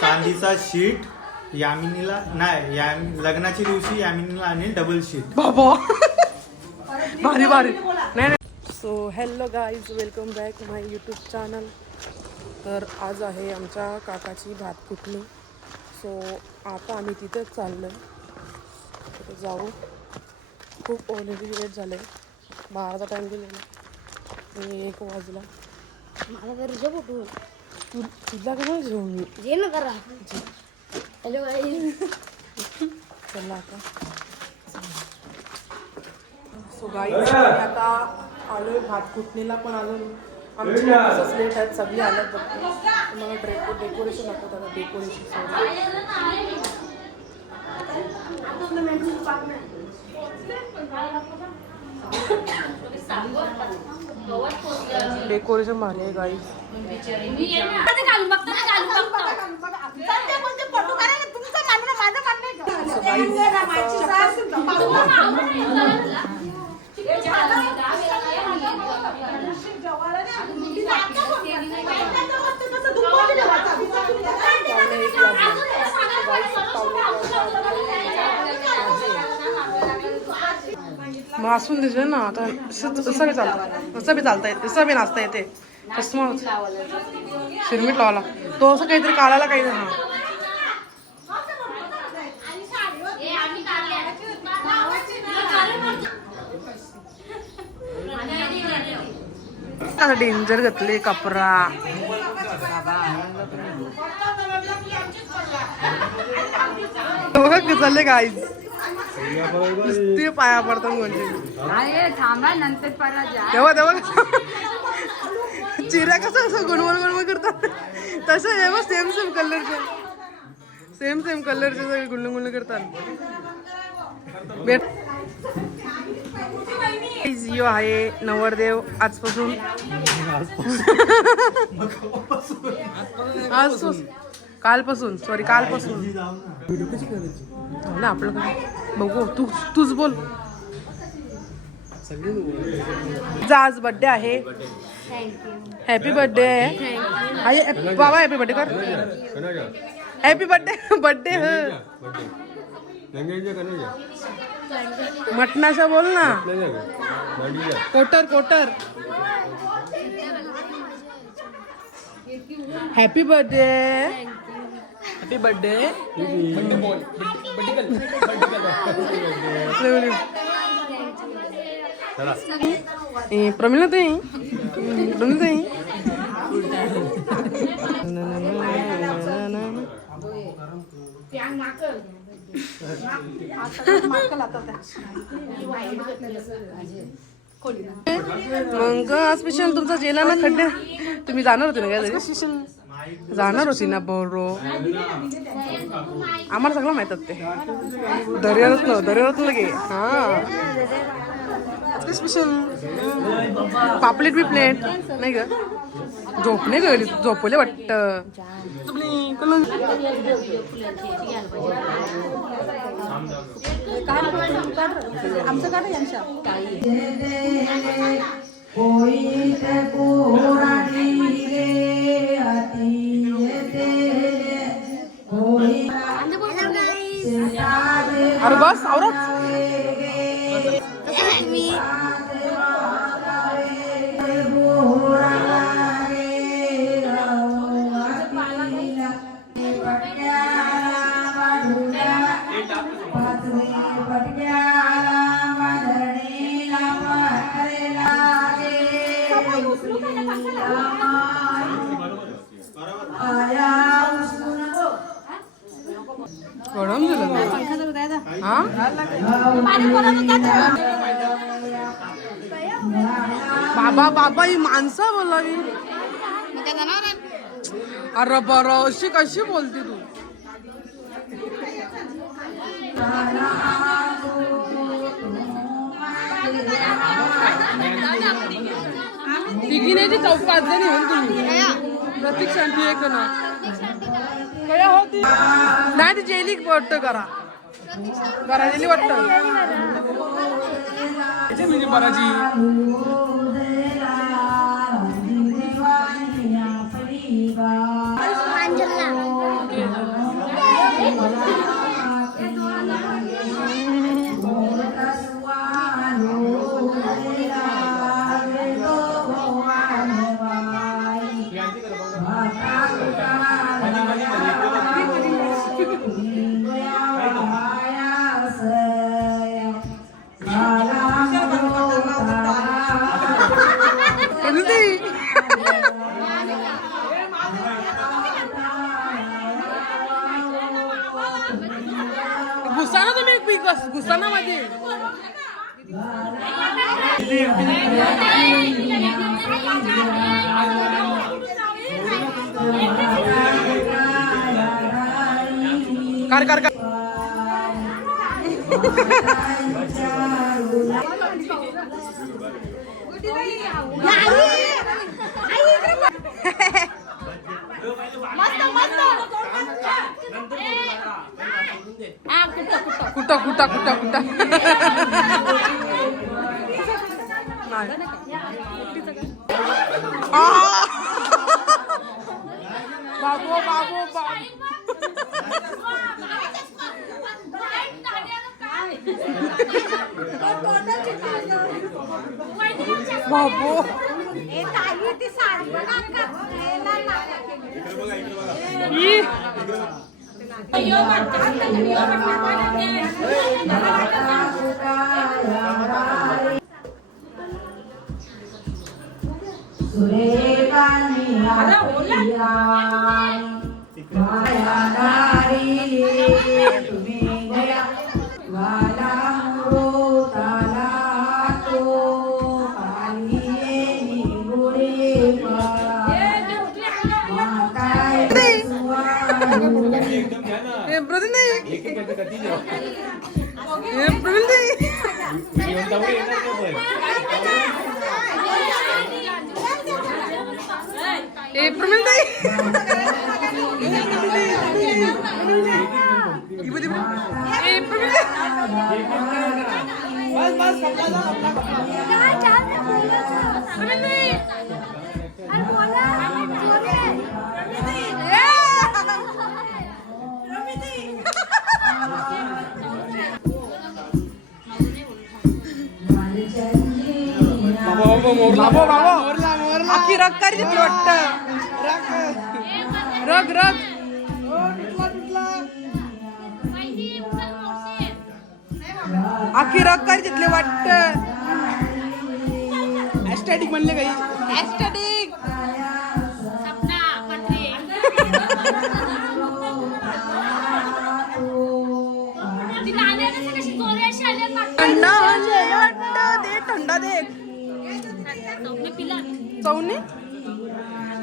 चांदीचा शीट यामिनीला नाही, लग्नाच्या दिवशी यामिनीला आणि डबल शीट. बाबा भारी भारी. नाही. So hello guys, welcome back my YouTube channel. तर आज आहे आमच्या काकाची भात कुटणी. सो आता आम्ही तिथेच चाललो आहे, तिथे जाऊ. खूप ऑलरेडी लेट झालं आहे, 12चा टाईम दिलेला आणि 1 वाजला. मला घरी झोप उठून तुला कसं घेऊन मी जे ना करा. हॅलो चला आता. सो गाईज आता आलोय भात कुटणीला, पण अजून आमची असंच लेट आहेत, सगळे आल्यात बघतो. मला डेकोरेशन दाखवत आता. डेकोरेशन डेकोरेशन भारी आहे गाईज. मग असून दिसे ना आता. असं बी चालतं, असं बी चालता येते, असं बी नाचता येते. चष्मा शिरमीट लावला तो, असं काहीतरी काढायला काही हा. आता डेंजर घातले कपरा. चालले गाईज, नुसते पाया पडतात म्हणजे. तेव्हा तेव्हा चिऱ्या कसं असं गुणवण गुणवण करतात, तसं तेव्हा सेम सेम कलरचे सेम कलरचे सगळे गुणलं गुणलं करतात. यो आहे नवरदेव आजपासून. कालपासून ना आपलं बघू. तूच बोल. आज बर्थडे आहे. हॅपी बर्थडे आहे बाबा. हॅपी बर्थडे कर. हॅपी बर्थडे मटणाचा बोल ना. कोटर happy birthday. Happy birthday. Pramila ताई मग स्पेशल तुमचा जेला ना खड्डे. तुम्ही जाणार होते ना काय स्पेशल? जाणार होती ना बरो. आम्हाला सगळं माहितात ते. दर्यावरच लगे. हा स्पेशल पापलेट बिपलेट नाही का? झोपणे घरी झोपले वाटतं. आमचं काढ यांच्या अरे बस आवरत. गरम झालं हा. बाबा ही माणसं बोलावी. अरे बरं अशी कशी बोलते तू. तिघी नाही ती 4-5 जणी होऊन तुम्ही प्रतीक शांती एक ना काय होती नाही ती जेली वाटतं करा जेली वाटतं म्हणजे बराची घुसाना तुम्ही घुसाना मध्ये कर कुठं बाबू आखी रग कर जितली वाटतं रग आखी रग कर जितले वाटतं ऍस्टॅटिक म्हणले काही ऍस्टॅटिक थंडा दे चौनी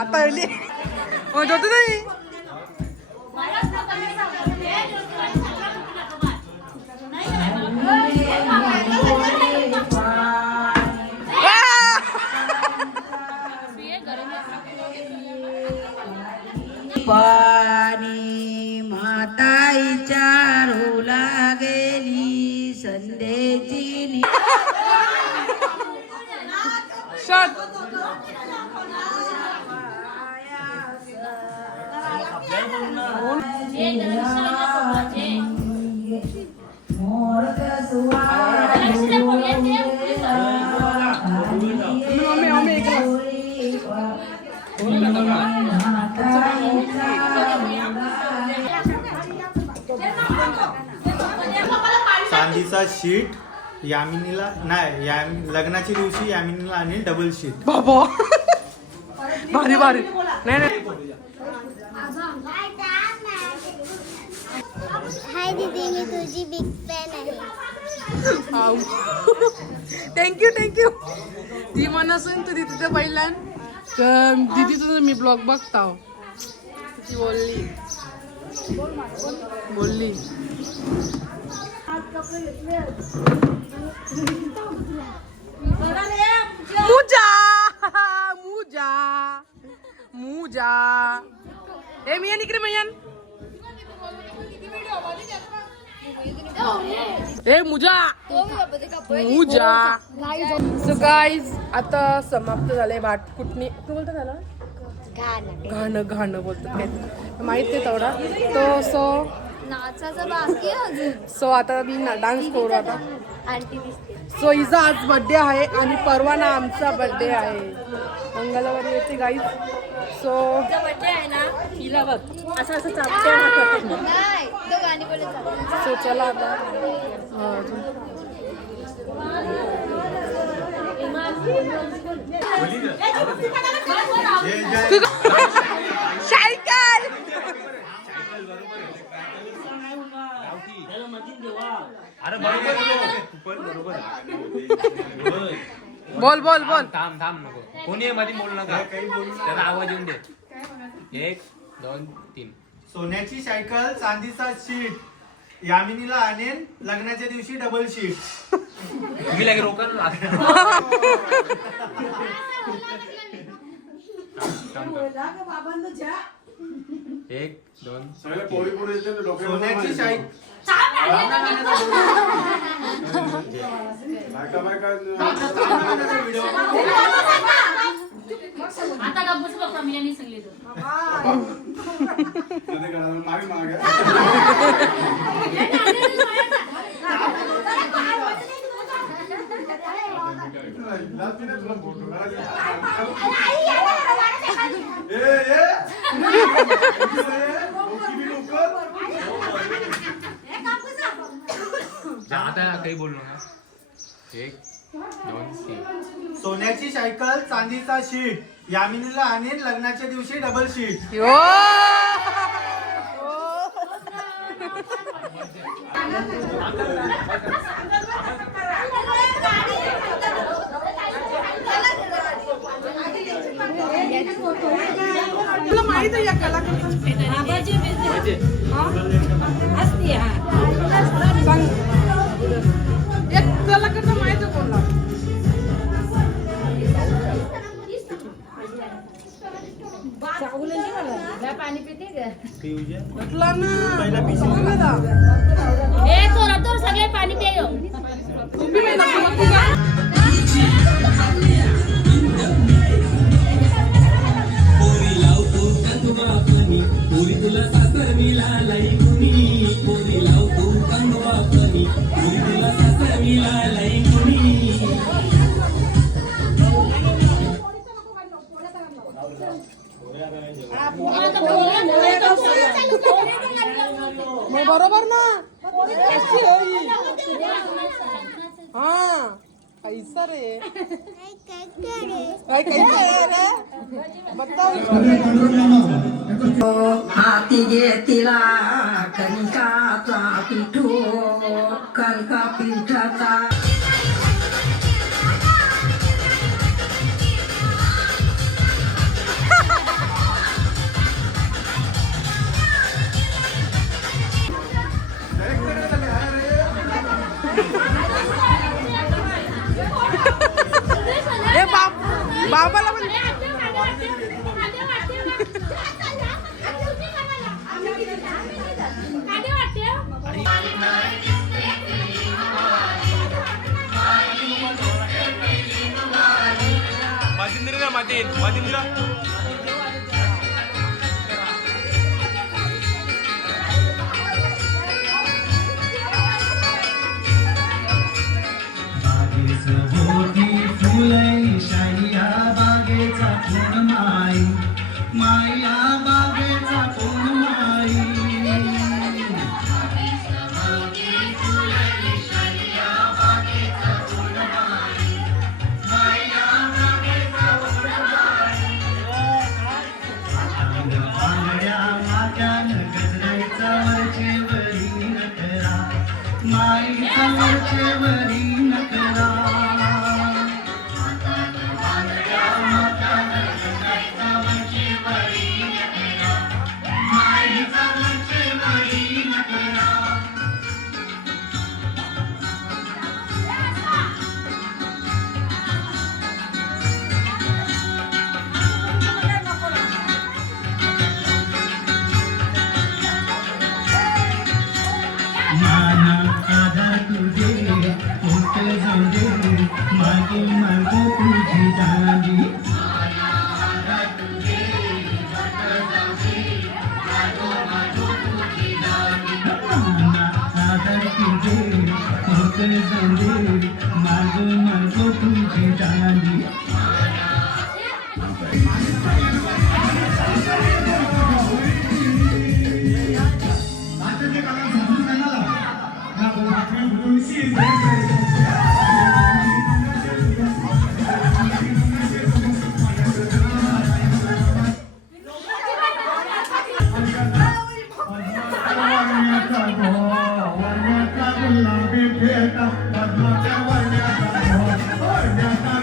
आता होत नाही पाणी माताईच्या रोला गेली संध्येची चांदीचा शीट यामिनीला नाही लग्नाच्या दिवशी यामिनीला आणि डबल शीट बाबा भारी नाही हाय दीदी मी तुझी बिग फॅन आहे. थँक्यू ती म्हणून तू तिथे पहिला तर दिदी तुझं मी ब्लॉग बघताव ती बोलली मुजा मुजा मुजा ए मियान इकडे मियान ए मुजा मुजा. सो गाईज आता समाप्त झालंय भात कुटणी बोलतो त्याला घाणं घाणं बोलतात काय माहित नाही तेवढा तो. सो नाचाचं बाकी अजून. सो आता मी डान्स करू आता. आंटी दिसते. सो हिचा आज बर्थडे आहे आणि परवा ना आमचा बर्थडे आहे. मंगळवारी येते गाईज. सो बर्थडे आहे ना हिला बघ असं असं चापते. नाही तो गाणी बोलत सो चला आता. सायकल बोल बोल बोल. थांब थांब नको कोणी मध्ये बोलू नका त्याला आवाज येऊन दे. 1 2 3. सोन्याची सायकल चांदीचा शीट यामिनीला आणेन लग्नाच्या दिवशी डबल शीट. मी लगे रोकन लागला. एक दोन सोन्याची सायकल आता का बस बघ मी यांनी सांगितलं आता काही बोललो ना. 1 2 3. सोन्याची सायकल चांदीचा शीट यामिनीला आणेन लग्नाच्या दिवशी डबल शीट. तुला माहित आहे या कलाकार एक कलाकार माहित आहे कोणला. पाणी पिते म्हटलं ना थोडा थोडं सगळे पाणी प्यायो. तुम्ही नाही ना बरोबर ना. हा ऐसा रे काय रे बताओ. हाती घेतला कणकाचा पिठो कणका पिठाचा. बाबाला पण मदिंद्र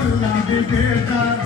गुलाबी फेटा